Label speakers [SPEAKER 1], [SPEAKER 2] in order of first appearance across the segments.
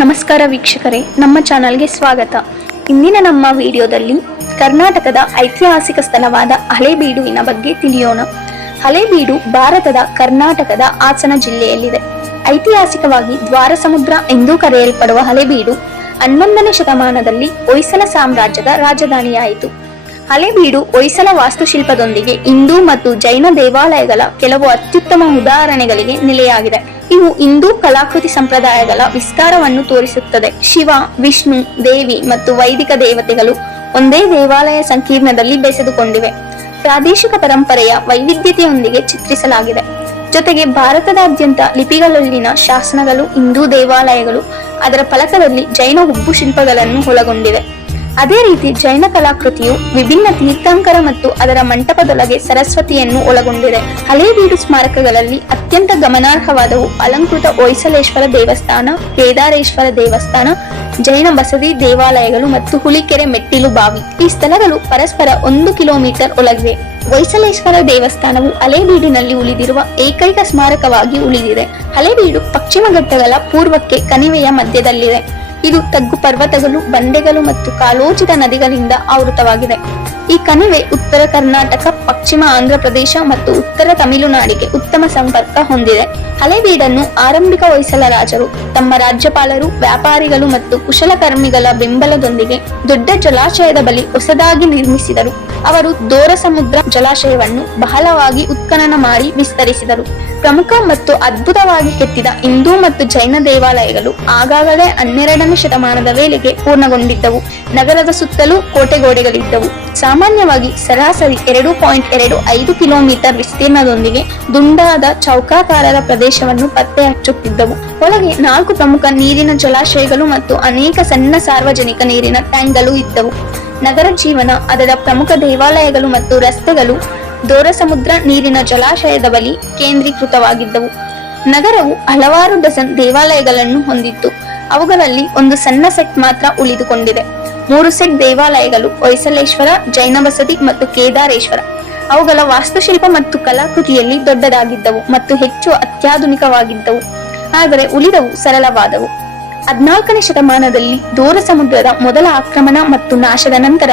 [SPEAKER 1] ನಮಸ್ಕಾರ ವೀಕ್ಷಕರೇ, ನಮ್ಮ ಚಾನಲ್ಗೆ ಸ್ವಾಗತ. ಇಂದಿನ ನಮ್ಮ ವಿಡಿಯೋದಲ್ಲಿ ಕರ್ನಾಟಕದ ಐತಿಹಾಸಿಕ ಸ್ಥಳವಾದ ಹಳೇಬೀಡುವಿನ ಬಗ್ಗೆ ತಿಳಿಯೋಣ. ಹಳೆಬೀಡು ಭಾರತದ ಕರ್ನಾಟಕದ ಹಾಸನ ಜಿಲ್ಲೆಯಲ್ಲಿದೆ. ಐತಿಹಾಸಿಕವಾಗಿ ದ್ವಾರ ಸಮುದ್ರ ಎಂದೂ ಕರೆಯಲ್ಪಡುವ ಹಳೆಬೀಡು ಹನ್ನೊಂದನೇ ಶತಮಾನದಲ್ಲಿ ಹೊಯ್ಸಳ ಸಾಮ್ರಾಜ್ಯದ ರಾಜಧಾನಿಯಾಯಿತು. ಹಳೇಬೀಡು ಹೊಯ್ಸಳ ವಾಸ್ತುಶಿಲ್ಪದೊಂದಿಗೆ ಹಿಂದೂ ಮತ್ತು ಜೈನ ದೇವಾಲಯಗಳ ಕೆಲವು ಅತ್ಯುತ್ತಮ ಉದಾಹರಣೆಗಳಿಗೆ ನೆಲೆಯಾಗಿದೆ. ಇವು ಹಿಂದೂ ಕಲಾಕೃತಿ ಸಂಪ್ರದಾಯಗಳ ವಿಸ್ತಾರವನ್ನು ತೋರಿಸುತ್ತದೆ. ಶಿವ, ವಿಷ್ಣು, ದೇವಿ ಮತ್ತು ವೈದಿಕ ದೇವತೆಗಳು ಒಂದೇ ದೇವಾಲಯ ಸಂಕೀರ್ಣದಲ್ಲಿ ಬೆಸೆದುಕೊಂಡಿವೆ. ಪ್ರಾದೇಶಿಕ ಪರಂಪರೆಯ ವೈವಿಧ್ಯತೆಯೊಂದಿಗೆ ಚಿತ್ರಿಸಲಾಗಿದೆ. ಜೊತೆಗೆ ಭಾರತದಾದ್ಯಂತ ಲಿಪಿಗಳಲ್ಲಿನ ಶಾಸನಗಳು, ಹಿಂದೂ ದೇವಾಲಯಗಳು, ಅದರ ಫಲಕದಲ್ಲಿ ಜೈನ ಉಬ್ಬು ಶಿಲ್ಪಗಳನ್ನು ಒಳಗೊಂಡಿದೆ ಅದೇ ರೀತಿ ಜೈನ ಕಲಾಕೃತಿಯು ವಿಭಿನ್ನ ತೀರ್ಥಂಕರ ಮತ್ತು ಅದರ ಮಂಟಪದೊಳಗೆ ಸರಸ್ವತಿಯನ್ನು ಒಳಗೊಂಡಿದೆ. ಹಳೇಬೀಡು ಸ್ಮಾರಕಗಳಲ್ಲಿ ಅತ್ಯಂತ ಗಮನಾರ್ಹವಾದವು ಅಲಂಕೃತ ಹೊಯ್ಸಲೇಶ್ವರ ದೇವಸ್ಥಾನ, ಕೇದಾರೇಶ್ವರ ದೇವಸ್ಥಾನ, ಜೈನ ಬಸದಿ ದೇವಾಲಯಗಳು ಮತ್ತು ಹುಲಿಕೆರೆ ಮೆಟ್ಟಿಲು ಬಾವಿ. ಈ ಸ್ಥಳಗಳು ಪರಸ್ಪರ ಒಂದು ಕಿಲೋಮೀಟರ್ ಒಳಗಿವೆ. ಹೊಯ್ಸಲೇಶ್ವರ ದೇವಸ್ಥಾನವು ಹಳೇಬೀಡಿನಲ್ಲಿ ಉಳಿದಿರುವ ಏಕೈಕ ಸ್ಮಾರಕವಾಗಿ ಉಳಿದಿದೆ. ಹಳೇಬೀಡು ಪಶ್ಚಿಮ ಘಟ್ಟಗಳ ಪೂರ್ವಕ್ಕೆ ಕಣಿವೆಯ ಮಧ್ಯದಲ್ಲಿದೆ. ಇದು ತಗ್ಗು ಪರ್ವತಗಳು ಬಂಡೆಗಳು ಮತ್ತು ಕಾಲೋಚಿತ ನದಿಗಳಿಂದ ಆವೃತವಾಗಿದೆ. ಈ ಕಣಿವೆ ಉತ್ತರ ಕರ್ನಾಟಕ, ಪಶ್ಚಿಮ ಆಂಧ್ರ ಪ್ರದೇಶ ಮತ್ತು ಉತ್ತರ ತಮಿಳುನಾಡಿಗೆ ಉತ್ತಮ ಸಂಪರ್ಕ ಹೊಂದಿದೆ. ಹಳೆಬೀಡನ್ನು ಆರಂಭಿಕ ಹೊಯ್ಸಲ ರಾಜರು, ತಮ್ಮ ರಾಜ್ಯಪಾಲರು, ವ್ಯಾಪಾರಿಗಳು ಮತ್ತು ಕುಶಲಕರ್ಮಿಗಳ ಬೆಂಬಲದೊಂದಿಗೆ ದೊಡ್ಡ ಜಲಾಶಯದ ಬಳಿ ಹೊಸದಾಗಿ ನಿರ್ಮಿಸಿದರು. ಅವರು ದೋರ ಸಮುದ್ರ ಜಲಾಶಯವನ್ನು ಬಹಳವಾಗಿ ಉತ್ಖನನ ಮಾಡಿ ವಿಸ್ತರಿಸಿದರು. ಪ್ರಮುಖ ಮತ್ತು ಅದ್ಭುತವಾಗಿ ಕೆತ್ತಿದ ಹಿಂದೂ ಮತ್ತು ಜೈನ ದೇವಾಲಯಗಳು ಆಗಾಗಲೇ ಹನ್ನೆರಡನೇ ಶತಮಾನದ ವೇಳೆಗೆ ಪೂರ್ಣಗೊಂಡಿದ್ದವು. ನಗರದ ಸುತ್ತಲೂ ಕೋಟೆಗೋಡೆಗಳಿದ್ದವು. ಸಾಮಾನ್ಯವಾಗಿ ಸರಾಸರಿ ಎರಡು ಪಾಯಿಂಟ್ ಎರಡು ಐದು ಕಿಲೋಮೀಟರ್ ವಿಸ್ತೀರ್ಣದೊಂದಿಗೆ ದುಂಡಾದ ಚೌಕಾಕಾರದ ಪ್ರದೇಶವನ್ನು ಪತ್ತೆ ಹಚ್ಚುತ್ತಿದ್ದವು. ಒಳಗೆ ನಾಲ್ಕು ಪ್ರಮುಖ ನೀರಿನ ಜಲಾಶಯಗಳು ಮತ್ತು ಅನೇಕ ಸಣ್ಣ ಸಾರ್ವಜನಿಕ ನೀರಿನ ಟ್ಯಾಂಕ್ಗಳು ಇದ್ದವು. ನಗರ ಜೀವನ, ಅದರ ಪ್ರಮುಖ ದೇವಾಲಯಗಳು ಮತ್ತು ರಸ್ತೆಗಳು ದೋರಸಮುದ್ರ ನೀರಿನ ಜಲಾಶಯದ ಬಳಿ ಕೇಂದ್ರೀಕೃತವಾಗಿದ್ದವು. ನಗರವು ಹಲವಾರು ಡಜನ್ ದೇವಾಲಯಗಳನ್ನು ಹೊಂದಿತ್ತು. ಅವುಗಳಲ್ಲಿ ಒಂದು ಸಣ್ಣ ಸೆಟ್ ಮಾತ್ರ ಉಳಿದುಕೊಂಡಿದೆ. ಮೂರು ಸೆಟ್ ದೇವಾಲಯಗಳು ಹೊಯ್ಸಲೇಶ್ವರ ಜೈನ ಬಸದಿ ಮತ್ತು ಕೇದಾರೇಶ್ವರ. ಅವುಗಳ ವಾಸ್ತುಶಿಲ್ಪ ಮತ್ತು ಕಲಾಕೃತಿಯಲ್ಲಿ ದೊಡ್ಡದಾಗಿದ್ದವು ಮತ್ತು ಹೆಚ್ಚು ಅತ್ಯಾಧುನಿಕವಾಗಿದ್ದವು. ಆದರೆ ಉಳಿದವು ಸರಳವಾದವು. ಹದ್ನಾಲ್ಕನೇ ಶತಮಾನದಲ್ಲಿ ದೋರ ಸಮುದ್ರದ ಮೊದಲ ಆಕ್ರಮಣ ಮತ್ತು ನಾಶದ ನಂತರ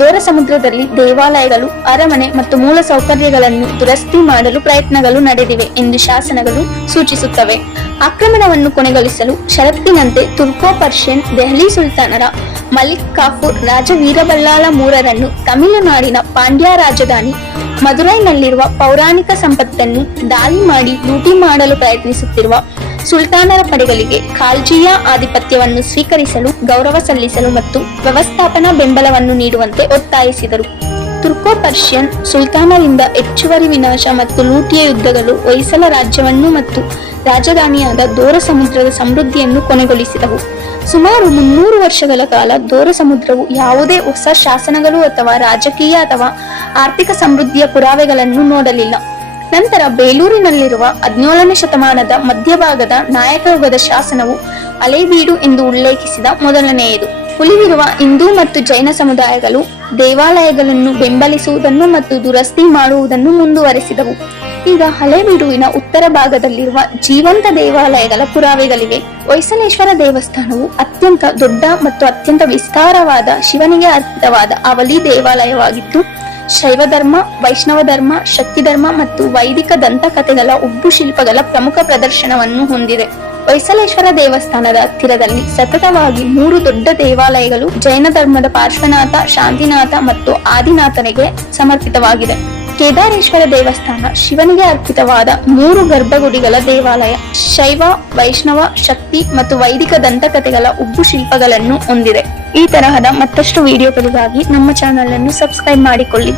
[SPEAKER 1] ದೋರ ಸಮುದ್ರದಲ್ಲಿ ದೇವಾಲಯಗಳು, ಅರಮನೆ ಮತ್ತು ಮೂಲ ಸೌಕರ್ಯಗಳನ್ನು ದುರಸ್ತಿ ಮಾಡಲು ಪ್ರಯತ್ನಗಳು ನಡೆದಿವೆ ಎಂದು ಶಾಸನಗಳು ಸೂಚಿಸುತ್ತವೆ. ಆಕ್ರಮಣವನ್ನು ಕೊನೆಗೊಳಿಸಲು ಷರತ್ತಿನಂತೆ ತುರ್ಕೋ ಪರ್ಷಿಯನ್ ದೆಹಲಿ ಸುಲ್ತಾನರ ಮಲಿಕ್ ಕಾಫೂರ್ ರಾಜ ವೀರಬಲ್ಲಾಳ ಮೂರರನ್ನು ತಮಿಳುನಾಡಿನ ಪಾಂಡ್ಯ ರಾಜಧಾನಿ ಮಧುರೈನಲ್ಲಿರುವ ಪೌರಾಣಿಕ ಸಂಪತ್ತನ್ನು ದಾಳಿ ಮಾಡಿ ಲೂಟಿ ಮಾಡಲು ಪ್ರಯತ್ನಿಸುತ್ತಿರುವ ಸುಲ್ತಾನರ ಪಡೆಗಳಿಗೆ ಖಾಲ್ಜಿಯ ಆಧಿಪತ್ಯವನ್ನು ಸ್ವೀಕರಿಸಲು ಗೌರವ ಸಲ್ಲಿಸಲು ಮತ್ತು ವ್ಯವಸ್ಥಾಪನಾ ಬೆಂಬಲವನ್ನು ನೀಡುವಂತೆ ಒತ್ತಾಯಿಸಿದರು. ತುರ್ಕೋ ಪರ್ಷಿಯನ್ ಸುಲ್ತಾನರಿಂದ ಹೆಚ್ಚುವರಿ ವಿನಾಶ ಮತ್ತು ಲೂಟಿಯ ಯುದ್ಧಗಳು ಹೊಯ್ಸಳ ರಾಜ್ಯವನ್ನು ಮತ್ತು ರಾಜಧಾನಿಯಾದ ದೋರ ಸಮುದ್ರದ ಸಮೃದ್ಧಿಯನ್ನು ಕೊನೆಗೊಳಿಸಿದವು. ಸುಮಾರು ಮುನ್ನೂರು ವರ್ಷಗಳ ಕಾಲ ದೋರ ಸಮುದ್ರವು ಯಾವುದೇ ಹೊಸ ಶಾಸನಗಳು ಅಥವಾ ರಾಜಕೀಯ ಅಥವಾ ಆರ್ಥಿಕ ಸಮೃದ್ಧಿಯ ಪುರಾವೆಗಳನ್ನು ನೋಡಲಿಲ್ಲ. ನಂತರ ಬೇಲೂರಿನಲ್ಲಿರುವ ಹದಿನೇಳನೇ ಶತಮಾನದ ಮಧ್ಯಭಾಗದ ನಾಯಕಯುಗದ ಶಾಸನವು ಅಲೆಬೀಡು ಎಂದು ಉಲ್ಲೇಖಿಸಿದ ಮೊದಲನೆಯದು. ಉಳಿದಿರುವ ಹಿಂದೂ ಮತ್ತು ಜೈನ ಸಮುದಾಯಗಳು ದೇವಾಲಯಗಳನ್ನು ಬೆಂಬಲಿಸುವುದನ್ನು ಮತ್ತು ದುರಸ್ತಿ ಮಾಡುವುದನ್ನು ಮುಂದುವರೆಸಿದವು. ಈಗ ಹಳೆಬೀಡುವಿನ ಉತ್ತರ ಭಾಗದಲ್ಲಿರುವ ಜೀವಂತ ದೇವಾಲಯಗಳ ಪುರಾವೆಗಳಿವೆ. ಹೊಯ್ಸಲೇಶ್ವರ ದೇವಸ್ಥಾನವು ಅತ್ಯಂತ ದೊಡ್ಡ ಮತ್ತು ಅತ್ಯಂತ ವಿಸ್ತಾರವಾದ ಶಿವನಿಗೆ ಅರ್ಪಿತವಾದ ಅವಲಿ ದೇವಾಲಯವಾಗಿದ್ದು ಶೈವ ಧರ್ಮ ವೈಷ್ಣವ ಧರ್ಮ ಶಕ್ತಿ ಧರ್ಮ ಮತ್ತು ವೈದಿಕ ದಂತಕಥೆಗಳ ಉಬ್ಬು ಶಿಲ್ಪಗಳ ಪ್ರಮುಖ ಪ್ರದರ್ಶನವನ್ನು ಹೊಂದಿದೆ. ಹೊಯ್ಸಲೇಶ್ವರ ದೇವಸ್ಥಾನದ ಹತ್ತಿರದಲ್ಲಿ ಸತತವಾಗಿ ಮೂರು ದೊಡ್ಡ ದೇವಾಲಯಗಳು ಜೈನ ಧರ್ಮದ ಪಾರ್ಶ್ವನಾಥ, ಶಾಂತಿನಾಥ ಮತ್ತು ಆದಿನಾಥನಿಗೆ ಸಮರ್ಪಿತವಾಗಿದೆ. ಕೇದಾರೇಶ್ವರ ದೇವಸ್ಥಾನ ಶಿವನಿಗೆ ಅರ್ಪಿತವಾದ ಮೂರು ಗರ್ಭಗುಡಿಗಳ ದೇವಾಲಯ, ಶೈವ, ವೈಷ್ಣವ, ಶಕ್ತಿ ಮತ್ತು ವೈದಿಕ ದಂತಕಥೆಗಳ ಉಬ್ಬು ಶಿಲ್ಪಗಳನ್ನು ಹೊಂದಿದೆ. ಈ ತರಹದ ಮತ್ತಷ್ಟು ವಿಡಿಯೋಗಳಿಗಾಗಿ ನಮ್ಮ ಚಾನೆಲ್ ಅನ್ನು ಸಬ್ಸ್ಕ್ರೈಬ್ ಮಾಡಿಕೊಳ್ಳಿ.